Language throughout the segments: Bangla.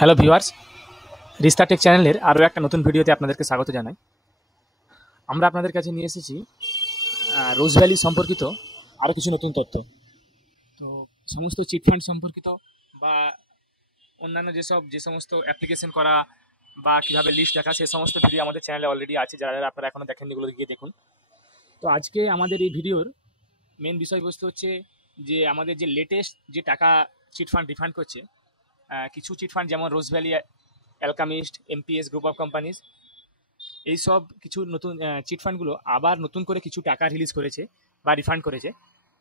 হ্যালো ভিউয়ার্স, রিস্তা টেক চ্যানেলের আরও একটা নতুন ভিডিওতে আপনাদেরকে স্বাগত জানাই। আমরা আপনাদের কাছে নিয়ে এসেছি রোজ ভ্যালি সম্পর্কিত আরও কিছু নতুন তথ্য। তো সমস্ত চিটফান্ড সম্পর্কিত বা অন্যান্য যে সমস্ত অ্যাপ্লিকেশন করা বা কীভাবে লিস্ট দেখা, সেই সমস্ত ভিডিও আমাদের চ্যানেলে অলরেডি আছে। যারা যারা আপনারা এখনও দেখেননি, এগুলো গিয়ে দেখুন। তো আজকে আমাদের এই ভিডিওর মেন বিষয়বস্তু হচ্ছে যে আমাদের যে লেটেস্ট যে টাকা চিটফান্ড রিফান্ড করছে, কিছু চিটফান্ড যেমন Rose Valley, Alchemist, MPS group of companies, এইসব কিছু নতুন চিটফান্ডগুলো আবার নতুন করে কিছু টাকা রিলিজ করেছে বা রিফান্ড করেছে।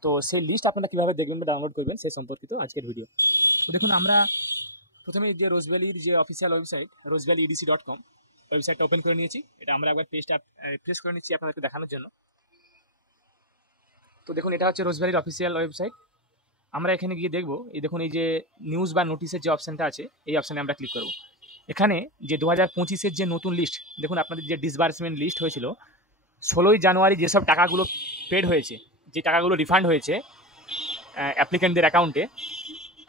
তো সেই লিস্ট আপনারা কীভাবে দেখবেন বা ডাউনলোড করবেন সেই সম্পর্কিত আজকের ভিডিও। তো দেখুন, আমরা প্রথমে যে রোজ ভ্যালির যে অফিসিয়াল ওয়েবসাইট rosevalleyedc.com ওয়েবসাইটটা ওপেন করে নিয়েছি। এটা আমরা একবার পেজটা রিফ্রেশ করে নিচ্ছি আপনাদেরকে দেখানোর জন্য। তো দেখুন, এটা হচ্ছে রোজ ভ্যালির অফিসিয়াল ওয়েবসাইট। আমরা এখানে গিয়ে দেখবো, এই দেখুন এই যে নিউজ বা নোটিসের যে অপশানটা আছে, এই অপশানে আমরা ক্লিক করব। এখানে যে 2025-এর যে নতুন লিস্ট, দেখুন আপনাদের যে ডিসবার্সমেন্ট লিস্ট হয়েছিল 16ই জানুয়ারি, যেসব টাকাগুলো পেড হয়েছে, যে টাকাগুলো রিফান্ড হয়েছে অ্যাপ্লিকেন্টদের অ্যাকাউন্টে,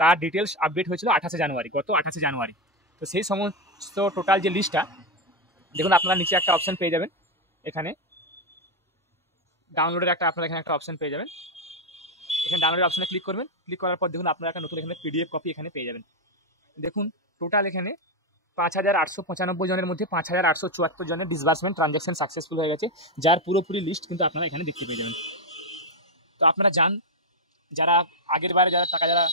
তার ডিটেলস আপডেট হয়েছিল 28 জানুয়ারি, গত 28 জানুয়ারি। তো সেই সমস্ত টোটাল যে লিস্টটা দেখুন, আপনারা নিচে একটা অপশান পেয়ে যাবেন। এখানে ডাউনলোডের আপনারা এখানে একটা অপশান পেয়ে যাবেন। এখানে ডাউনলোডের অপশানে ক্লিক করবেন। ক্লিক করার পর দেখুন আপনারা একটা নতুন এখানে পিডিএফ কপি এখানে পেয়ে যাবেন। দেখুন টোটাল এখানে 5895 জনের মধ্যে 5874 জনের ডিসবার্সমেন্ট ট্রানজ্যাকশন সাকসেসফুল হয়ে গেছে, যার পুরোপুরি লিস্ট কিন্তু আপনারা এখানে দেখতে পেয়ে যাবেন। তো আপনারা যান, যারা আগের বারে যারা টাকা যারা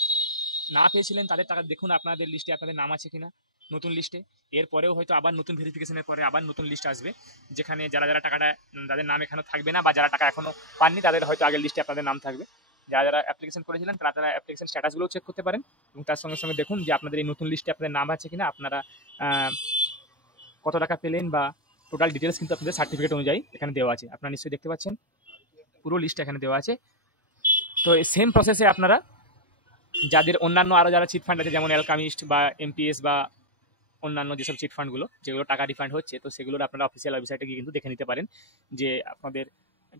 না পেয়েছিলেন তাদের টাকা দেখুন আপনাদের লিস্টে আপনাদের নাম আছে কিনা নতুন লিস্টে। এরপরেও হয়তো আবার নতুন ভেরিফিকেশনের পরে আবার নতুন লিস্ট আসবে, যেখানে যারা যারা টাকাটা তাদের নাম এখানে থাকবে না, বা যারা টাকা এখনও পাননি তাদের হয়তো আগের লিস্টে আপনাদের নাম থাকবে। যারা যারা অ্যাপ্লিকেশন করেছিলেন তারা অ্যাপ্লিকেশন স্ট্যাটাসগুলোও চেক করতে পারেন, এবং তার সঙ্গে সঙ্গে দেখুন যে আপনাদের এই নতুন লিস্টে আপনাদের নাম আছে কিনা, আপনারা কত টাকা পেলেন, বা টোটাল ডিটেলস কিন্তু আপনাদের সার্টিফিকেট অনুযায়ী এখানে দেওয়া আছে। আপনারা নিশ্চয়ই দেখতে পাচ্ছেন পুরো লিস্ট এখানে দেওয়া আছে। তো সেম প্রসেসে আপনারা যাদের অন্যান্য আরও যারা চিটফান্ড আছে, যেমন অ্যালকামিস্ট বা এমপিএস বা অন্যান্য যেসব চিটফান্ডগুলো যেগুলো টাকা রিফান্ড হচ্ছে, তো সেগুলোর আপনারা অফিসিয়াল ওয়েবসাইটে গিয়ে কিন্তু দেখে নিতে পারেন যে আপনাদের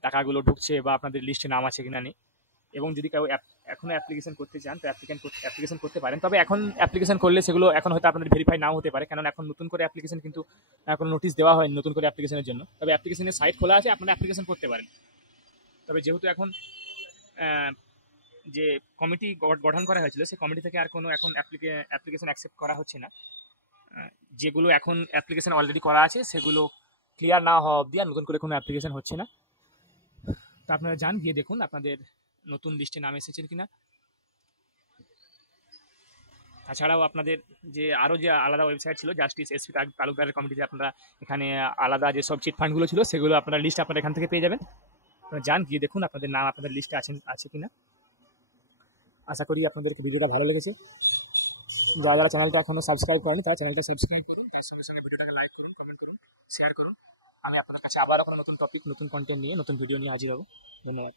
টাকাগুলো ঢুকছে বা আপনাদের লিস্টে নাম আছে কিনা নেই। এবং যদি কেউ এখনও অ্যাপ্লিকেশন করতে চান তো অ্যাপ্লিকেশন করতে পারেন। তবে এখন অ্যাপ্লিকেশন করলে সেগুলো এখন হয়তো আপনাদের ভেরিফাই নাও হতে পারে, কারণ এখন নতুন করে অ্যাপ্লিকেশন কিন্তু এখন নোটিশ দেওয়া হয় নতুন করে অ্যাপ্লিকেশনের জন্য। তবে অ্যাপ্লিকেশনের সাইট খোলা আছে, আপনারা অ্যাপ্লিকেশন করতে পারেন। তবে যেহেতু এখন যে কমিটি গঠন করা হয়েছিল, সেই কমিটি থেকে আর কোনো এখন অ্যাপ্লিকেশন অ্যাকসেপ্ট করা হচ্ছে না। যেগুলো এখন অ্যাপ্লিকেশন অলরেডি করা আছে সেগুলো ক্লিয়ার না হওয়া অবধি আর নতুন করে কোনো অ্যাপ্লিকেশন হচ্ছে না। তো আপনারা যান, গিয়ে দেখুন আপনাদের নতুন লিস্টে নাম এসেছে কিনা। তাছাড়াও আপনাদের যে আরও যে আলাদা ওয়েবসাইট ছিল জাস্টিস এসপি তালুকদারের কমিটিতে, আপনারা এখানে আলাদা যে সব চিটফান্ডগুলো ছিল সেগুলো আপনারা লিস্ট আপনারা এখান থেকে পেয়ে যাবেন। যান, গিয়ে দেখুন আপনাদের নাম আপনাদের লিস্টে আছে কিনা। আশা করি আপনাদেরকে ভিডিওটা ভালো লেগেছে। যারা যারা চ্যানেলটা এখনও সাবস্ক্রাইব করেনি তারা চ্যানেলটা সাবস্ক্রাইব করুন, তার সঙ্গে সঙ্গে ভিডিওটাকে লাইক করুন, কমেন্ট করুন, শেয়ার করুন। আমি আপনাদের কাছে আবার কোনো নতুন টপিক, নতুন কন্টেন্ট নিয়ে, নতুন ভিডিও নিয়ে হাজির হব। ধন্যবাদ।